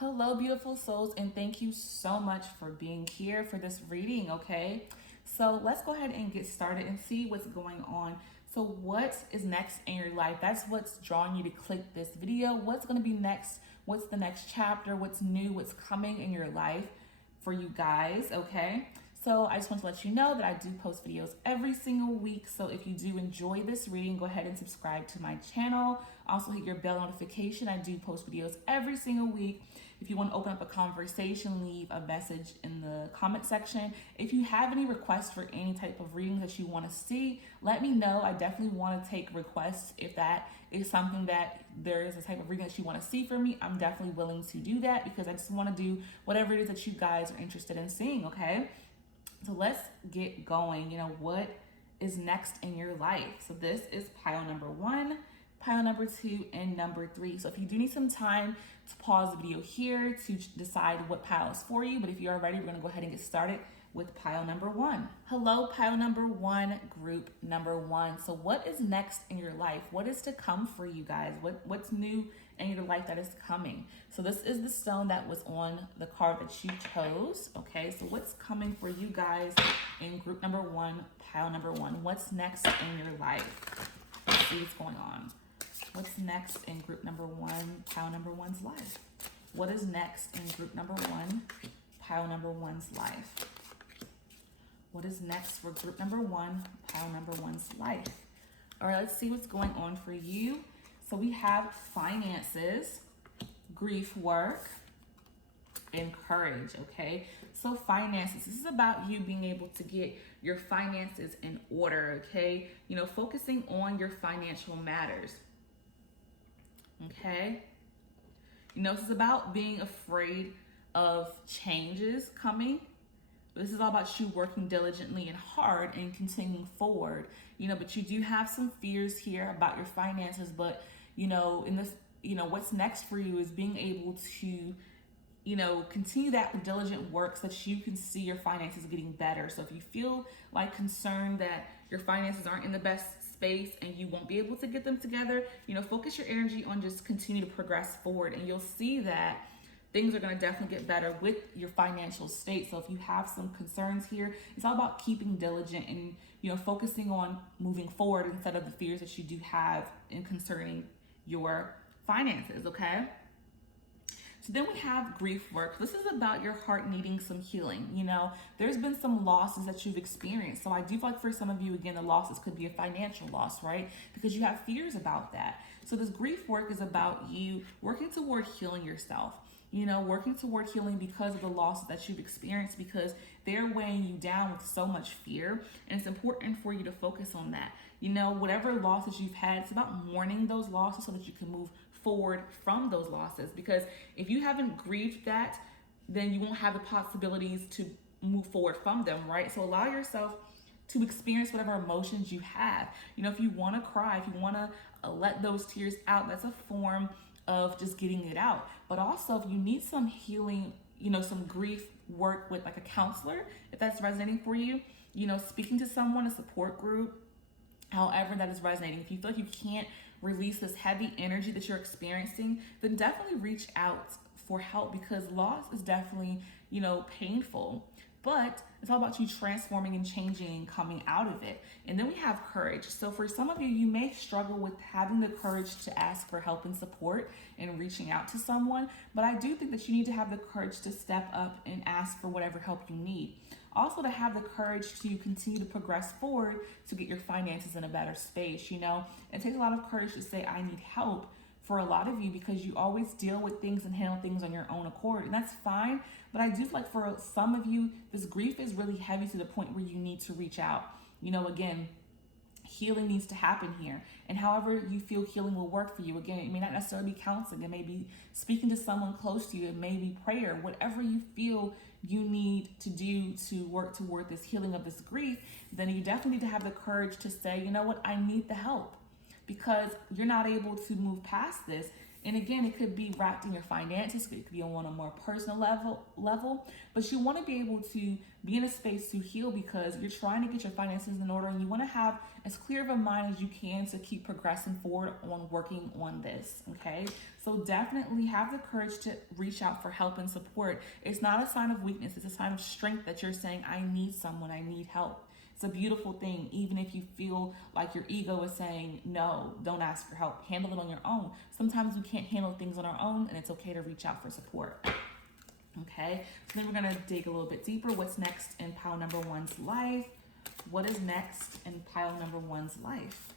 Hello, beautiful souls, and thank you so much for being here for this reading, okay? So let's go ahead and get started and see what's going on. So what is next in your life? That's what's drawing you to click this video. What's going to be next? What's the next chapter? What's new? What's coming in your life for you guys, okay? So I just want to let you know that I do post videos every single week. So if you do enjoy this reading, go ahead and subscribe to my channel. Also hit your bell notification. I do post videos every single week. If you want to open up a conversation, leave a message in the comment section. If you have any requests for any type of reading that you want to see, let me know. I definitely want to take requests. If that is something that there is a type of reading that you want to see from me, I'm definitely willing to do that because I just want to do whatever it is that you guys are interested in seeing, okay? So let's get going. What is next in your life? So this is pile number 1, pile number 2, and number 3. So if you do need some time to pause the video here to decide what pile is for you, but if you are ready, we're going to go ahead and get started with pile number 1. Hello, pile number 1, group number 1. So what is next in your life? What is to come for you guys? What's new in your life that is coming? So this is the stone that was on the card that you chose. Okay, so what's coming for you guys in group number 1, pile number 1? What's next in your life? Let's see what's going on. What's next in group number 1, pile number 1's life? What is next in group number 1, pile number 1's life? What is next for group number 1, pile number 1's life? All right, let's see what's going on for you. So we have finances, grief work, and courage, okay? So finances, this is about you being able to get your finances in order, okay? Focusing on your financial matters, okay? This is about being afraid of changes coming. This is all about you working diligently and hard and continuing forward, but you do have some fears here about your finances, but, in this, what's next for you is being able to, continue that diligent work so that you can see your finances getting better. So if you feel like concerned that your finances aren't in the best space and you won't be able to get them together, focus your energy on just continue to progress forward, and you'll see that things are going to definitely get better with your financial state. So if you have some concerns here, it's all about keeping diligent and, focusing on moving forward instead of the fears that you do have in concerning your finances, okay? So then we have grief work. This is about your heart needing some healing. There's been some losses that you've experienced. So I do feel like for some of you, again, the losses could be a financial loss, right? Because you have fears about that. So this grief work is about you working toward healing yourself. Working toward healing because of the losses that you've experienced, because they're weighing you down with so much fear. And it's important for you to focus on that. Whatever losses you've had, it's about mourning those losses so that you can move forward from those losses. Because if you haven't grieved that, then you won't have the possibilities to move forward from them, right? So allow yourself to experience whatever emotions you have. If you want to cry, if you want to let those tears out, that's a form of just getting it out. But also, if you need some healing, some grief work with like a counselor, if that's resonating for you, speaking to someone, a support group, however that is resonating. If you feel like you can't release this heavy energy that you're experiencing, then definitely reach out for help, because loss is definitely, painful. But it's all about you transforming and changing and coming out of it. And then we have courage. So for some of you, you may struggle with having the courage to ask for help and support and reaching out to someone. But I do think that you need to have the courage to step up and ask for whatever help you need. Also, to have the courage to continue to progress forward to get your finances in a better space, It takes a lot of courage to say, I need help, for a lot of you, because you always deal with things and handle things on your own accord, and that's fine. But I do feel like for some of you, this grief is really heavy to the point where you need to reach out. Again, healing needs to happen here. And however you feel healing will work for you. Again, it may not necessarily be counseling. It may be speaking to someone close to you. It may be prayer. Whatever you feel you need to do to work toward this healing of this grief, then you definitely need to have the courage to say, you know what, I need the help. Because you're not able to move past this And again, it could be wrapped in your finances, it could be on a more personal level, but you want to be able to be in a space to heal because you're trying to get your finances in order and you want to have as clear of a mind as you can to keep progressing forward on working on this, okay? So definitely have the courage to reach out for help and support. It's not a sign of weakness, it's a sign of strength that you're saying, I need someone, I need help. It's a beautiful thing, even if you feel like your ego is saying, no, don't ask for help. Handle it on your own. Sometimes we can't handle things on our own, and it's okay to reach out for support. Okay, so then we're going to dig a little bit deeper. What's next in pile number one's life? What is next in pile number one's life?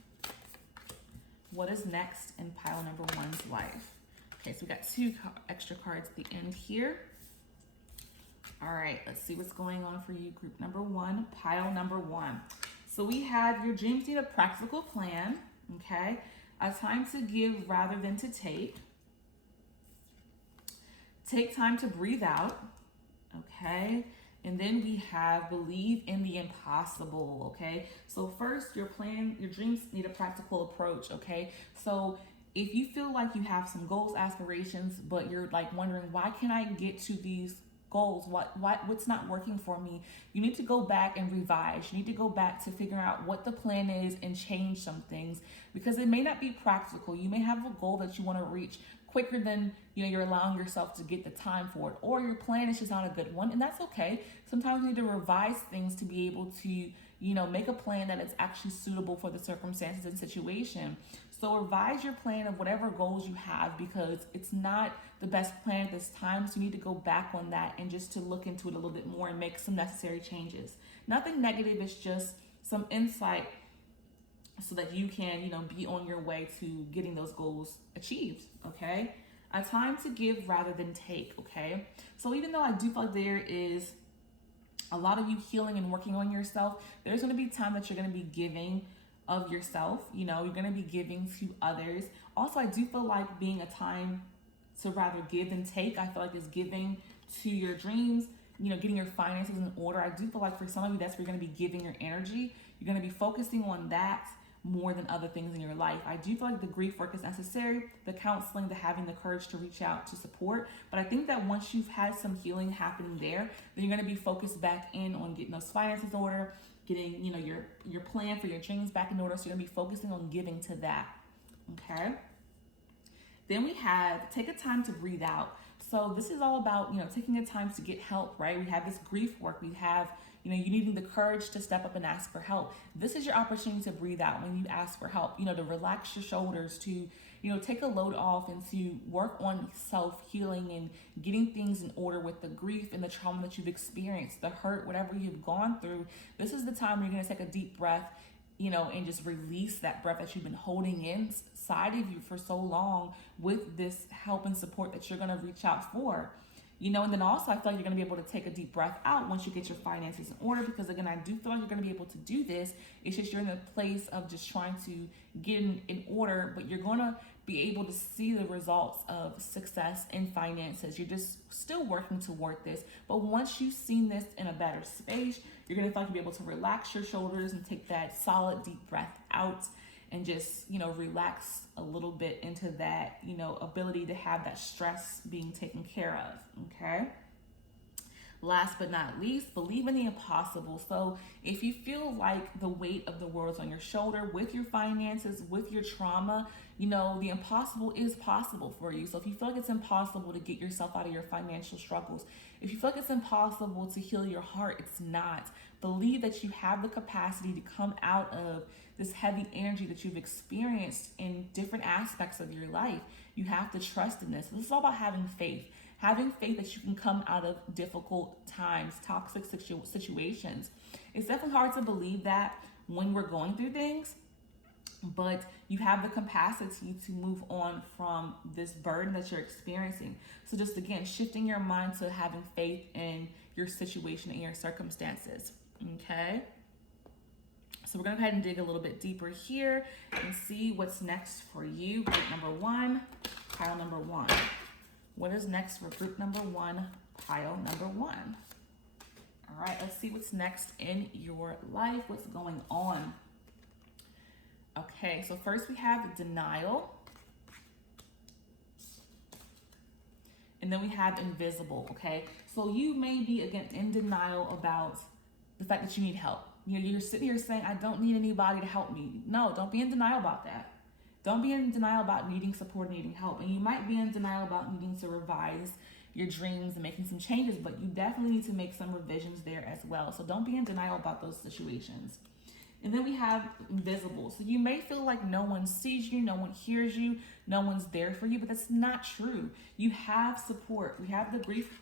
What is next in pile number one's life? Okay, so we got two extra cards at the end here. All right, let's see what's going on for you, group number one, pile number one. So we have your dreams need a practical plan, okay? A time to give rather than to take. Take time to breathe out, okay? And then we have believe in the impossible, okay? So first, your dreams need a practical approach, okay? So if you feel like you have some goals, aspirations, but you're like wondering, why can't I get to these goals? What's not working for me? You need to go back and revise. You need to go back to figure out what the plan is and change some things because it may not be practical. You may have a goal that you want to reach quicker than you're allowing yourself to get the time for it, or your plan is just not a good one, and that's okay. Sometimes you need to revise things to be able to make a plan that is actually suitable for the circumstances and situation. So revise your plan of whatever goals you have because it's not the best plan at this time. So you need to go back on that and just to look into it a little bit more and make some necessary changes. Nothing negative, it's just some insight so that you can, be on your way to getting those goals achieved, okay? A time to give rather than take, okay? So even though I do feel like there is a lot of you healing and working on yourself, there's gonna be time that you're gonna be giving of yourself, you're going to be giving to others. Also, I do feel like being a time to rather give than take. I feel like it's giving to your dreams, getting your finances in order. I do feel like for some of you, that's where you're going to be giving your energy. You're going to be focusing on that more than other things in your life. I do feel like the grief work is necessary, the counseling, the having the courage to reach out to support. But I think that once you've had some healing happening there, then you're going to be focused back in on getting those finances in order, getting your plan for your dreams back in order. So you're gonna be focusing on giving to that. Okay, then we have take a time to breathe out. So this is all about taking a time to get help, right? We have this grief work, we have you needing the courage to step up and ask for help. This is your opportunity to breathe out when you ask for help, to relax your shoulders, to take a load off and to work on self-healing and getting things in order with the grief and the trauma that you've experienced, the hurt, whatever you've gone through. This is the time where you're going to take a deep breath, and just release that breath that you've been holding inside of you for so long with this help and support that you're going to reach out for. And then also I feel like you're going to be able to take a deep breath out once you get your finances in order, because again, I do feel like you're going to be able to do this. It's just you're in a place of just trying to get in order, but you're going to be able to see the results of success in finances. You're just still working toward this. But once you've seen this in a better space, you're going to feel like you'll be able to relax your shoulders and take that solid deep breath out and just, relax a little bit into that, ability to have that stress being taken care of, okay? Last but not least, believe in the impossible. So if you feel like the weight of the world is on your shoulder with your finances, with your trauma, the impossible is possible for you. So if you feel like it's impossible to get yourself out of your financial struggles, if you feel like it's impossible to heal your heart, it's not. Believe that you have the capacity to come out of this heavy energy that you've experienced in different aspects of your life. You have to trust in this. This is all about having faith that you can come out of difficult times, toxic situations. It's definitely hard to believe that when we're going through things, but you have the capacity to move on from this burden that you're experiencing. So just again, shifting your mind to having faith in your situation and your circumstances, okay? So we're gonna go ahead and dig a little bit deeper here and see what's next for you. Group number one, pile number one. What is next for group number one, pile number one? All right, let's see what's next in your life. What's going on? Okay, so first we have denial. And then we have invisible, okay? So you may be, again, in denial about the fact that you need help. You're sitting here saying, I don't need anybody to help me. No, don't be in denial about that. Don't be in denial about needing support and needing help. And you might be in denial about needing to revise your dreams and making some changes, but you definitely need to make some revisions there as well. So don't be in denial about those situations. And then we have invisible. So you may feel like no one sees you, no one hears you, no one's there for you, but that's not true. You have support. We have the grief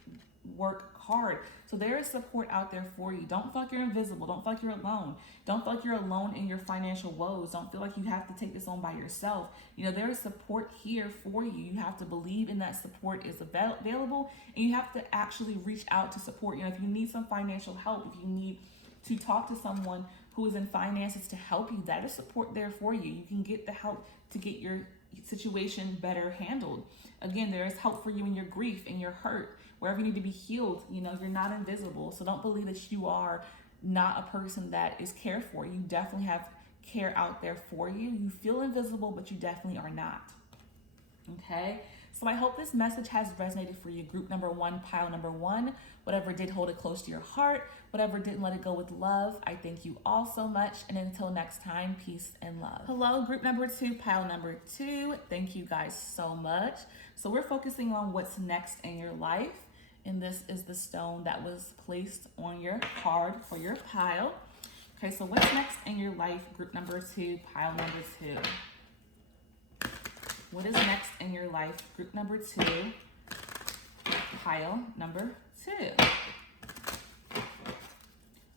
work card. So there is support out there for you. Don't feel like you're invisible. Don't feel like you're alone. Don't feel like you're alone in your financial woes. Don't feel like you have to take this on by yourself. There is support here for you. You have to believe in that support is available, and you have to actually reach out to support. If you need some financial help, if you need to talk to someone who is in finances to help you, that is support there for you. You can get the help to get your situation better handled. Again, there is help for you in your grief and your hurt, wherever you need to be healed. You're not invisible. So don't believe that you are not a person that is cared for. You definitely have care out there for you. You feel invisible, but you definitely are not. Okay? So I hope this message has resonated for you. Group number 1, pile number 1, whatever did hold it close to your heart, whatever didn't let it go with love, I thank you all so much. And until next time, peace and love. Hello, group number 2, pile number 2. Thank you guys so much. So we're focusing on what's next in your life. And this is the stone that was placed on your card for your pile. Okay, so what's next in your life, group number 2, pile number 2? What is next in your life, group number 2, pile number 2?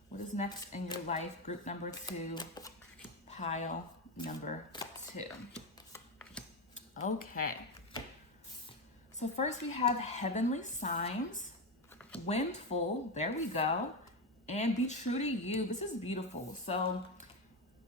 What is next in your life, group number 2, pile number 2? Okay. So first we have heavenly signs, windful, there we go, and be true to you. This is beautiful. So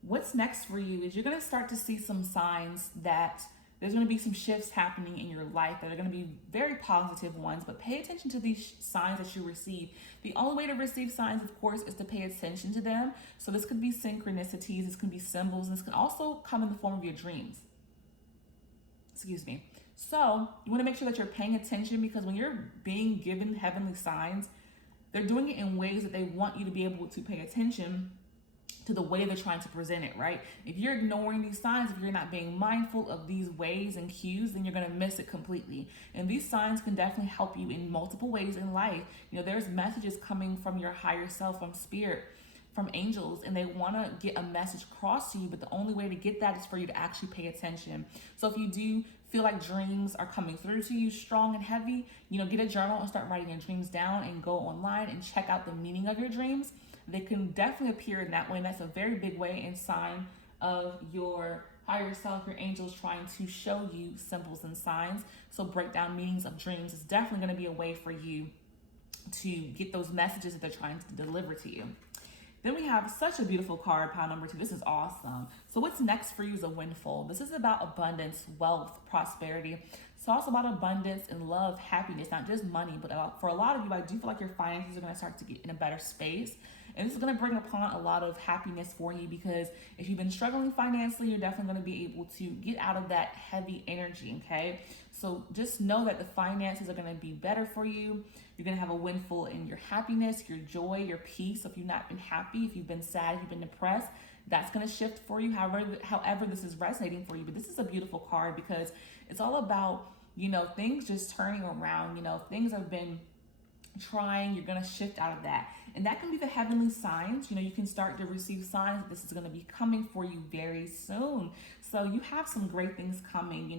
what's next for you is you're going to start to see some signs that there's going to be some shifts happening in your life that are going to be very positive ones, but pay attention to these signs that you receive. The only way to receive signs, of course, is to pay attention to them. So this could be synchronicities, this can be symbols, and this can also come in the form of your dreams. Excuse me. So you want to make sure that you're paying attention, because when you're being given heavenly signs, they're doing it in ways that they want you to be able to pay attention to the way they're trying to present it, right? If you're ignoring these signs, if you're not being mindful of these ways and cues, then you're going to miss it completely. And these signs can definitely help you in multiple ways in life. There's messages coming from your higher self, from spirit, from angels, and they want to get a message across to you, but the only way to get that is for you to actually pay attention. So if you do feel like dreams are coming through to you strong and heavy, get a journal and start writing your dreams down, and go online and check out the meaning of your dreams. They can definitely appear in that way, and that's a very big way and sign of your higher self, your angels trying to show you symbols and signs. So break down meanings of dreams is definitely going to be a way for you to get those messages that they're trying to deliver to you. Then we have such a beautiful card, pile number 2. This is awesome. So what's next for you is a windfall. This is about abundance, wealth, prosperity. It's also about abundance and love, happiness, not just money, but for a lot of you, I do feel like your finances are going to start to get in a better space. And this is going to bring upon a lot of happiness for you, because if you've been struggling financially, you're definitely going to be able to get out of that heavy energy, okay? So just know that the finances are going to be better for you. You're going to have a windfall in your happiness, your joy, your peace. So if you've not been happy, if you've been sad, if you've been depressed, that's going to shift for you, however this is resonating for you. But this is a beautiful card, because it's all about, things just turning around. Things have been trying, you're going to shift out of that. And that can be the heavenly signs. You can start to receive signs that this is going to be coming for you very soon. So you have some great things coming.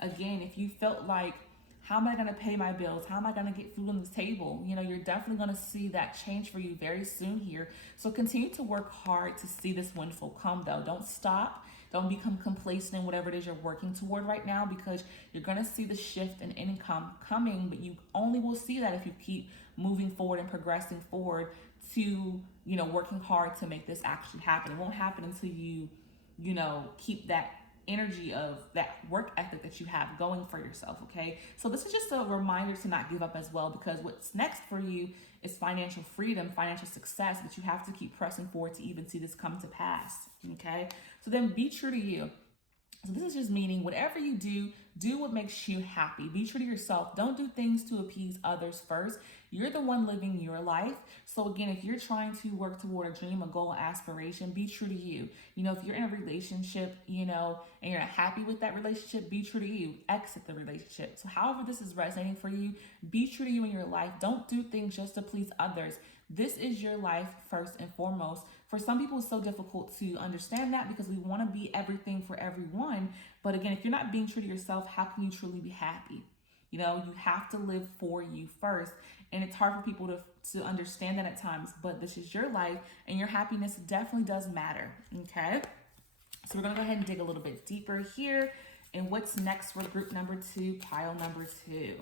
Again, if you felt like, how am I going to pay my bills? How am I going to get food on the table? You're definitely going to see that change for you very soon here. So continue to work hard to see this windfall come, though. Don't stop. Don't become complacent in whatever it is you're working toward right now, because you're going to see the shift in income coming, but you only will see that if you keep moving forward and progressing forward to, working hard to make this actually happen. It won't happen until you, keep that energy of that work ethic that you have going for yourself, okay? So this is just a reminder to not give up as well, because what's next for you is financial freedom, financial success, but you have to keep pressing forward to even see this come to pass, okay? So then be true to you. So this is just meaning whatever you do, Do what makes you happy. Be true to yourself. Don't do things to appease others first. You're the one living your life. So again, if you're trying to work toward a dream, a goal, aspiration, be true to you. If you're in a relationship, and you're not happy with that relationship, be true to you. Exit the relationship. So however this is resonating for you, be true to you in your life. Don't do things just to please others. This is your life first and foremost. For some people, it's so difficult to understand that because we want to be everything for everyone. But again, if you're not being true to yourself, how can you truly be happy? You have to live for you first. And it's hard for people to understand that at times, but this is your life and your happiness definitely does matter, okay? So we're gonna go ahead and dig a little bit deeper here. And what's next for group number 2, pile number 2?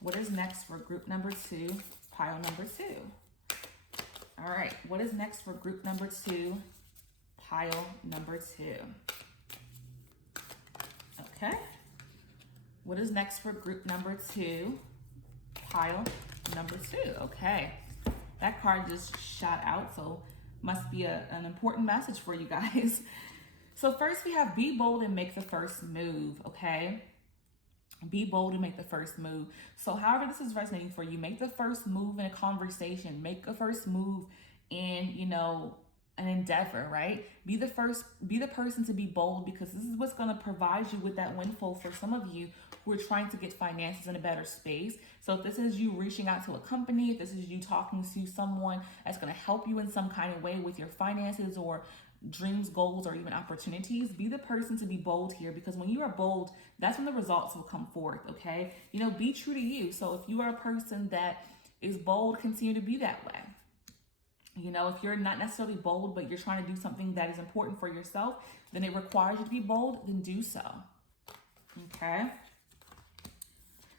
What is next for group number 2, pile number 2? All right, what is next for group number 2, pile number 2? Okay. What is next for group number 2, pile number 2? Okay. That card just shot out, so must be an important message for you guys. So first we have be bold and make the first move, okay? Be bold and make the first move. So however this is resonating for you, make the first move in a conversation. Make the first move in, an endeavor, right? Be the person to be bold, because this is what's going to provide you with that windfall for some of you who are trying to get finances in a better space. So if this is you reaching out to a company, if this is you talking to someone that's going to help you in some kind of way with your finances or dreams, goals, or even opportunities, be the person to be bold here, because when you are bold, that's when the results will come forth, okay? Be true to you. So if you are a person that is bold, continue to be that way. If you're not necessarily bold, but you're trying to do something that is important for yourself, then it requires you to be bold, then do so, okay?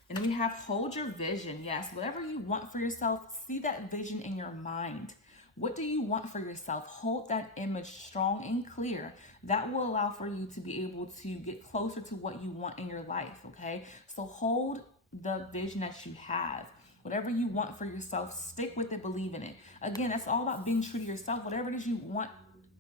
And then we have hold your vision. Yes, whatever you want for yourself, see that vision in your mind. What do you want for yourself? Hold that image strong and clear. That will allow for you to be able to get closer to what you want in your life, okay? So hold the vision that you have. Whatever you want for yourself, stick with it, believe in it. Again, that's all about being true to yourself. Whatever it is you want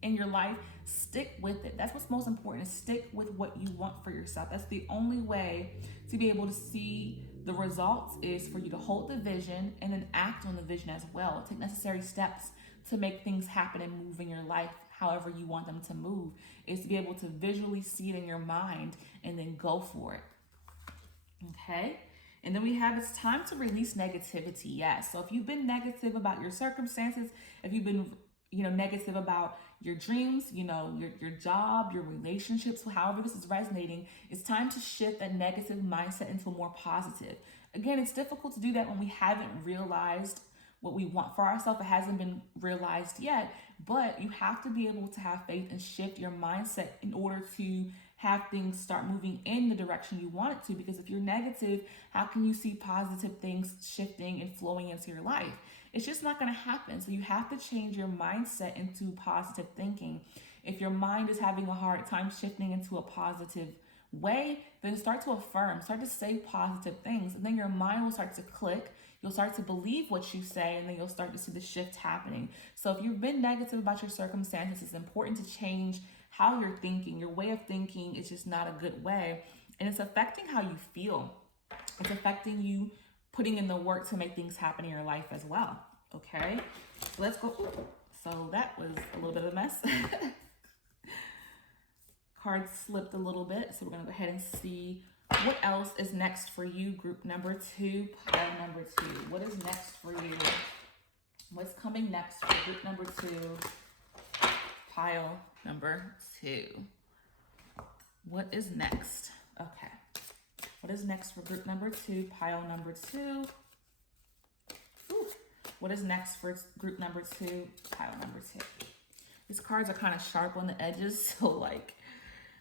in your life, stick with it. That's what's most important, is stick with what you want for yourself. That's the only way to be able to see the results, is for you to hold the vision and then act on the vision as well. Take necessary steps to make things happen and move in your life however you want them to move, is to be able to visually see it in your mind and then go for it, okay? And then we have, it's time to release negativity. Yes. So if you've been negative about your circumstances, if you've been, negative about your dreams, your job, your relationships, however this is resonating, it's time to shift that negative mindset into a more positive. Again, it's difficult to do that when we haven't realized what we want for ourselves. It hasn't been realized yet, but you have to be able to have faith and shift your mindset in order to have things start moving in the direction you want it to. Because if you're negative, how can you see positive things shifting and flowing into your life? It's just not going to happen. So you have to change your mindset into positive thinking. If your mind is having a hard time shifting into a positive way, then start to affirm, start to say positive things, and then your mind will start to click. You'll start to believe what you say, and then you'll start to see the shift happening. So if you've been negative about your circumstances, it's important to change how you're thinking. Your way of thinking is just not a good way, and it's affecting how you feel. It's affecting you putting in the work to make things happen in your life as well, okay? So let's go. So that was a little bit of a mess. Card slipped a little bit, so we're going to go ahead and see what else is next for you, group number 2, pile number 2. What is next for you? What's coming next for group number 2, pile number 2? What is next? Okay. What is next for group number 2, pile number 2? Ooh. What is next for group number 2, pile number 2? These cards are kind of sharp on the edges, so like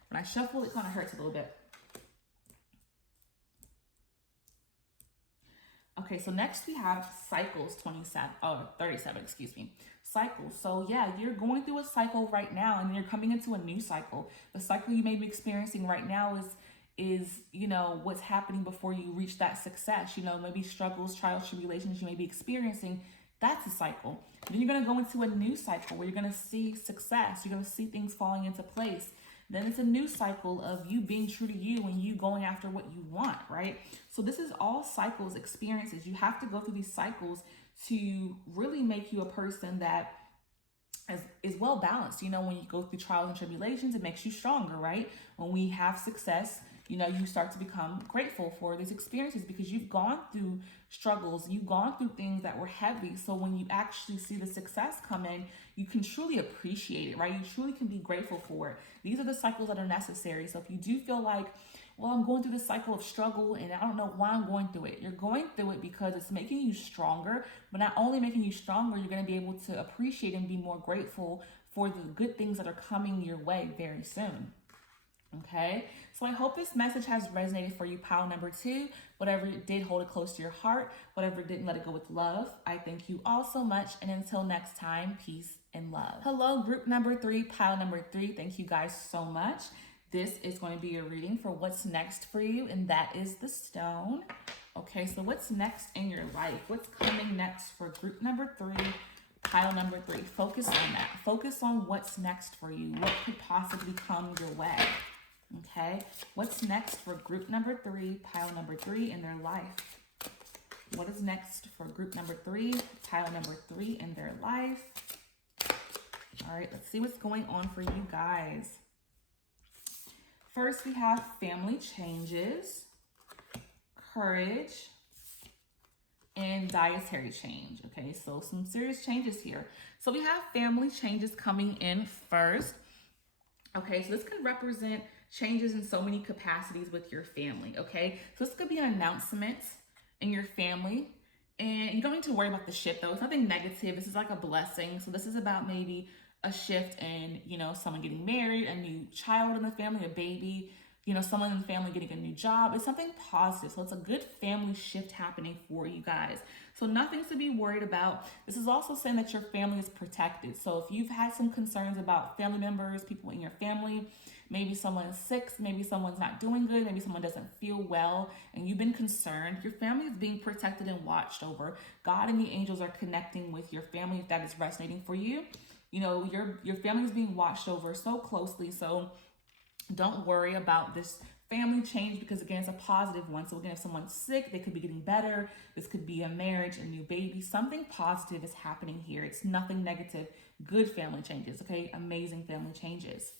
when I shuffle, it kind of hurts a little bit. Okay, so next we have cycles 37, excuse me. Cycles. So yeah, you're going through a cycle right now, and you're coming into a new cycle. The cycle you may be experiencing right now is what's happening before you reach that success. Maybe struggles, trials, tribulations you may be experiencing. That's a cycle. Then you're going to go into a new cycle where you're going to see success. You're going to see things falling into place. Then it's a new cycle of you being true to you and you going after what you want, right? So this is all cycles, experiences. You have to go through these cycles to really make you a person that is well balanced. You know, when you go through trials and tribulations, it makes you stronger, right? When we have success, you know, you start to become grateful for these experiences because you've gone through struggles, you've gone through things that were heavy. So when you actually see the success come in, you can truly appreciate it, right? You truly can be grateful for it. These are the cycles that are necessary. So if you do feel like, well, I'm going through this cycle of struggle and I don't know why I'm going through it. You're going through it because it's making you stronger, but not only making you stronger, you're going to be able to appreciate and be more grateful for the good things that are coming your way very soon. Okay, so I hope this message has resonated for you, pile number 2. Whatever did, hold it close to your heart. Whatever didn't, let it go with love. I thank you all so much. And until next time, peace and love. Hello, group number 3, pile number 3. Thank you guys so much. This is going to be a reading for what's next for you, and that is the stone. Okay, so what's next in your life? What's coming next for group number 3, pile number 3? Focus on that. Focus on what's next for you. What could possibly come your way? Okay, what's next for group number 3, pile number 3 in their life? What is next for group number 3, pile number 3 in their life? All right, let's see what's going on for you guys. First, we have family changes, courage, and dietary change. Okay, so some serious changes here. So we have family changes coming in first. Okay, so this can represent changes in so many capacities with your family. Okay, so this could be an announcement in your family, and you don't need to worry about the shift though. It's nothing negative. This is like a blessing. So this is about maybe a shift in, you know, someone getting married, a new child in the family, a baby, you know, someone in the family getting a new job. It's something positive. So it's a good family shift happening for you guys. So nothing to be worried about. This is also saying that your family is protected. So if you've had some concerns about family members, people in your family, maybe someone's sick, maybe someone's not doing good, maybe someone doesn't feel well, and you've been concerned, your family is being protected and watched over. God and the angels are connecting with your family if that is resonating for you. You know, your family is being watched over so closely. So don't worry about this family change because, again, it's a positive one. So again, if someone's sick, they could be getting better. This could be a marriage, a new baby. Something positive is happening here. It's nothing negative. Good family changes, okay? Amazing family changes.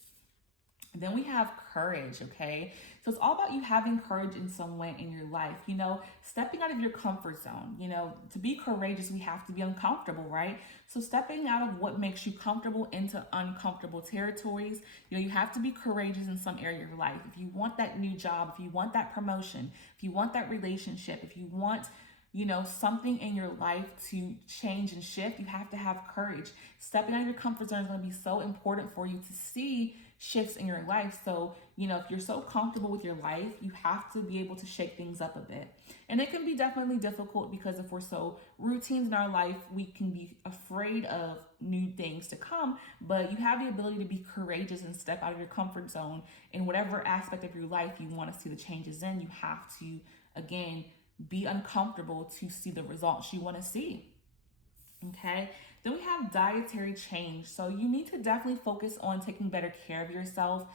Then we have courage, okay? So it's all about you having courage in some way in your life, you know, stepping out of your comfort zone. You know, to be courageous, we have to be uncomfortable, right? So stepping out of what makes you comfortable into uncomfortable territories. You know, you have to be courageous in some area of your life. If you want that new job, if you want that promotion, if you want that relationship, if you want, you know, something in your life to change and shift, you have to have courage. Stepping out of your comfort zone is going to be so important for you to see shifts in your life. So, you know, if you're so comfortable with your life, you have to be able to shake things up a bit. And it can be definitely difficult because if we're so routines in our life, we can be afraid of new things to come, but you have the ability to be courageous and step out of your comfort zone in whatever aspect of your life you want to see the changes in. You have to, again, be uncomfortable to see the results you want to see. Okay, then we have dietary change. So you need to definitely focus on taking better care of yourself.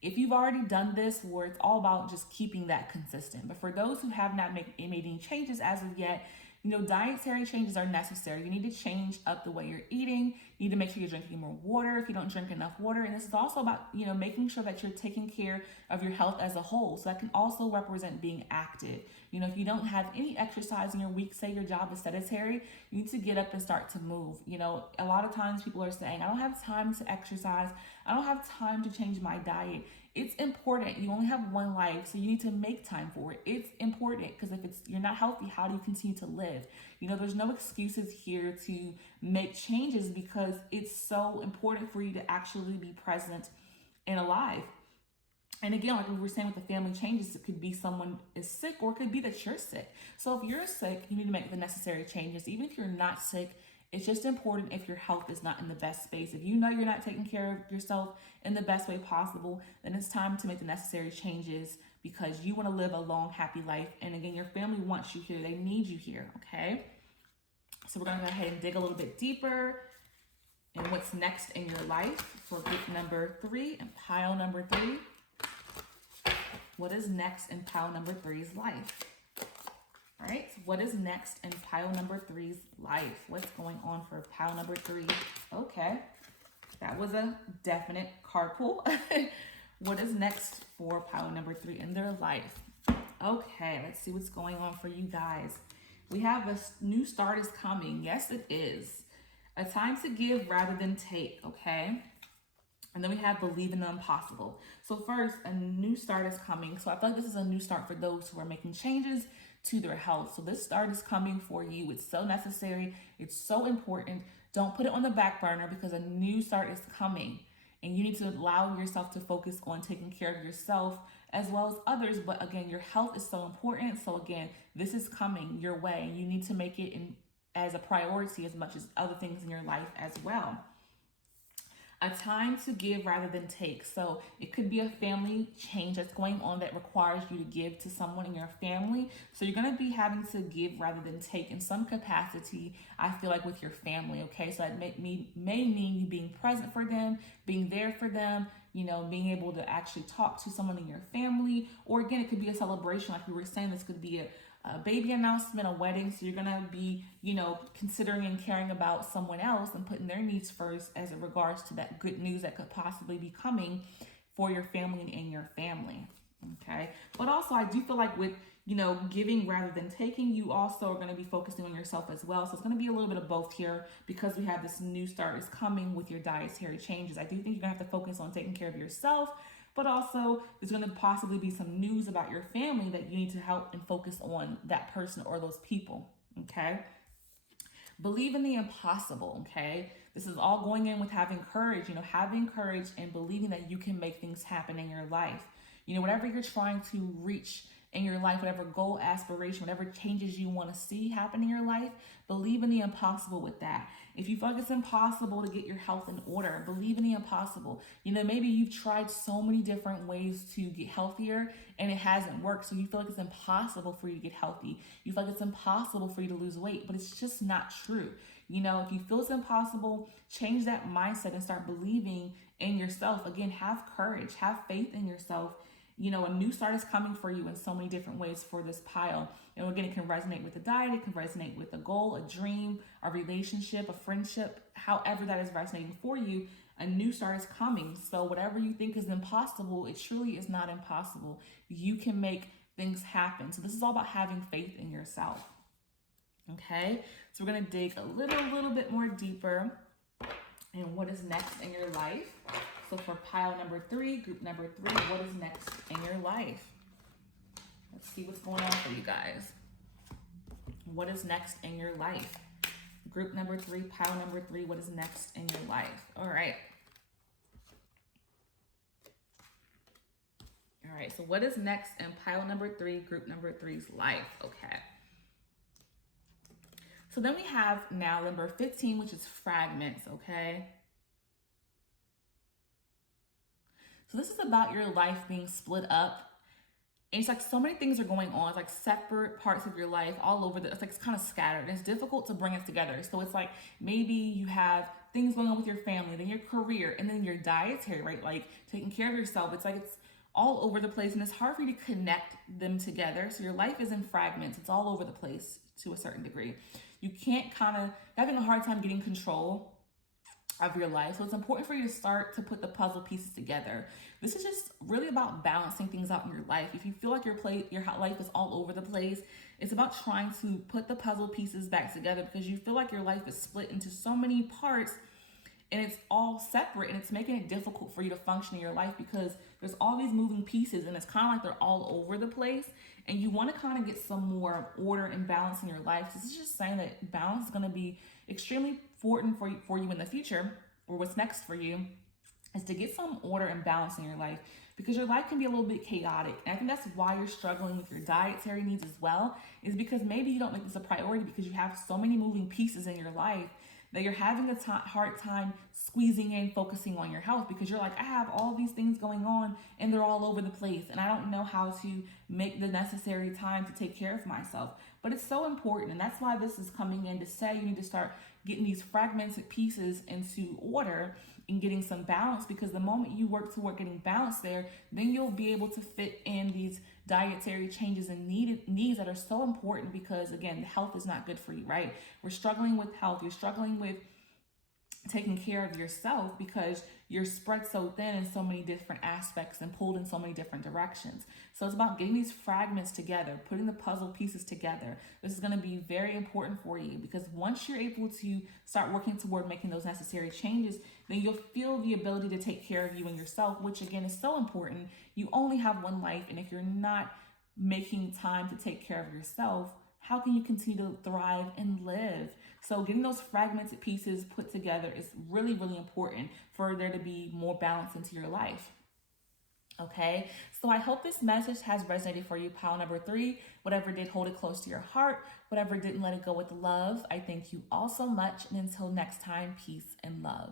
If you've already done this, where it's all about just keeping that consistent. But for those who have not made any changes as of yet, you know, dietary changes are necessary. You need to change up the way you're eating. You need to make sure you're drinking more water if you don't drink enough water. And this is also about, you know, making sure that you're taking care of your health as a whole. So that can also represent being active. You know, if you don't have any exercise in your week, say your job is sedentary, you need to get up and start to move. You know, a lot of times people are saying, I don't have time to exercise. I don't have time to change my diet. It's important. You only have one life, so you need to make time for it. It's important because if you're not healthy, how do you continue to live? You know, there's no excuses here to make changes because it's so important for you to actually be present and alive. And again, like we were saying with the family changes, it could be someone is sick or it could be that you're sick. So if you're sick, you need to make the necessary changes. Even if you're not sick, it's just important if your health is not in the best space. If you know you're not taking care of yourself in the best way possible, then it's time to make the necessary changes because you want to live a long, happy life. And again, your family wants you here. They need you here, okay? So we're going to go ahead and dig a little bit deeper. and what's next in your life for group number 3 and pile number 3. What is next in pile number 3's life? All right, so what is next in pile number 3's life? What's going on for pile number 3? Okay, that was a definite card pull. What is next for pile number 3 in their life? Okay, let's see what's going on for you guys. We have a new start is coming. Yes, it is. A time to give rather than take, okay? And then we have believe in the impossible. So first, a new start is coming. So I feel like this is a new start for those who are making changes to their health. So this start is coming for you. It's so necessary. It's so important. Don't put it on the back burner because a new start is coming. And you need to allow yourself to focus on taking care of yourself as well as others. But again, your health is so important. So again, this is coming your way. You need to make it as a priority as much as other things in your life as well. A time to give rather than take. So it could be a family change that's going on that requires you to give to someone in your family. So you're going to be having to give rather than take in some capacity, I feel like, with your family. Okay, so that may mean you being present for them, being there for them, you know, being able to actually talk to someone in your family. Or again, it could be a celebration. Like we were saying, this could be a baby announcement, a wedding. So you're going to be, you know, considering and caring about someone else and putting their needs first as it regards to that good news that could possibly be coming for your family and in your family. Okay. But also I do feel like with, you know, giving rather than taking, you also are going to be focusing on yourself as well. So it's going to be a little bit of both here because we have this new start is coming with your dietary changes. I do think you're going to have to focus on taking care of yourself, but also there's going to possibly be some news about your family that you need to help and focus on that person or those people, okay? Believe in the impossible, okay? This is all going in with having courage, you know, having courage and believing that you can make things happen in your life. You know, whatever you're trying to reach in your life, whatever goal, aspiration, whatever changes you want to see happen in your life, believe in the impossible with that. If you feel like it's impossible to get your health in order, believe in the impossible. You know, maybe you've tried so many different ways to get healthier and it hasn't worked. So you feel like it's impossible for you to get healthy. You feel like it's impossible for you to lose weight, but it's just not true. You know, if you feel it's impossible, change that mindset and start believing in yourself. Again, have courage, have faith in yourself. You know, a new start is coming for you in so many different ways for this pile. And again, it can resonate with a diet, it can resonate with a goal, a dream, a relationship, a friendship, however that is resonating for you, a new start is coming. So whatever you think is impossible, it truly is not impossible. You can make things happen. So this is all about having faith in yourself. Okay, so we're going to dig a little bit more deeper in what is next in your life. So for pile number 3, group number 3, what is next in your life? Let's see what's going on for you guys. What is next in your life? Group number 3, pile number 3, what is next in your life? All right. All right, so what is next in pile number 3, group number 3's life? Okay. So then we have now number 15, which is fragments, okay? So this is about your life being split up. And it's like so many things are going on. It's like separate parts of your life all over. It's like it's kind of scattered. And it's difficult to bring it together. So it's like maybe you have things going on with your family, then your career, and then your dietary, right? Like taking care of yourself. It's like it's all over the place and it's hard for you to connect them together. So your life is in fragments. It's all over the place to a certain degree. You can't having a hard time getting control of your life. So it's important for you to start to put the puzzle pieces together. This is just really about balancing things out in your life. If you feel like your life is all over the place, it's about trying to put the puzzle pieces back together because you feel like your life is split into so many parts and it's all separate and it's making it difficult for you to function in your life because there's all these moving pieces and it's kind of like they're all over the place and you want to kind of get some more order and balance in your life. This is just saying that balance is going to be extremely important for you in the future, or what's next for you is to get some order and balance in your life because your life can be a little bit chaotic. And I think that's why you're struggling with your dietary needs as well, is because maybe you don't make this a priority because you have so many moving pieces in your life that you're having a hard time squeezing in, focusing on your health because you're like, I have all these things going on and they're all over the place and I don't know how to make the necessary time to take care of myself. But it's so important, and that's why this is coming in to say you need to start getting these fragmented pieces into order and getting some balance, because the moment you work toward getting balance there, then you'll be able to fit in these dietary changes and needs that are so important, because again, health is not good for you, right? We're struggling with health. You're struggling with taking care of yourself because you're spread so thin in so many different aspects and pulled in so many different directions. So it's about getting these fragments together, putting the puzzle pieces together. This is going to be very important for you, because once you're able to start working toward making those necessary changes, then you'll feel the ability to take care of you and yourself, which again is so important. You only have one life, and if you're not making time to take care of yourself, how can you continue to thrive and live? So getting those fragmented pieces put together is really, really important for there to be more balance into your life. Okay, so I hope this message has resonated for you, pile number 3. Whatever did, hold it close to your heart. Whatever didn't, let it go with love. I thank you all so much. And until next time, peace and love.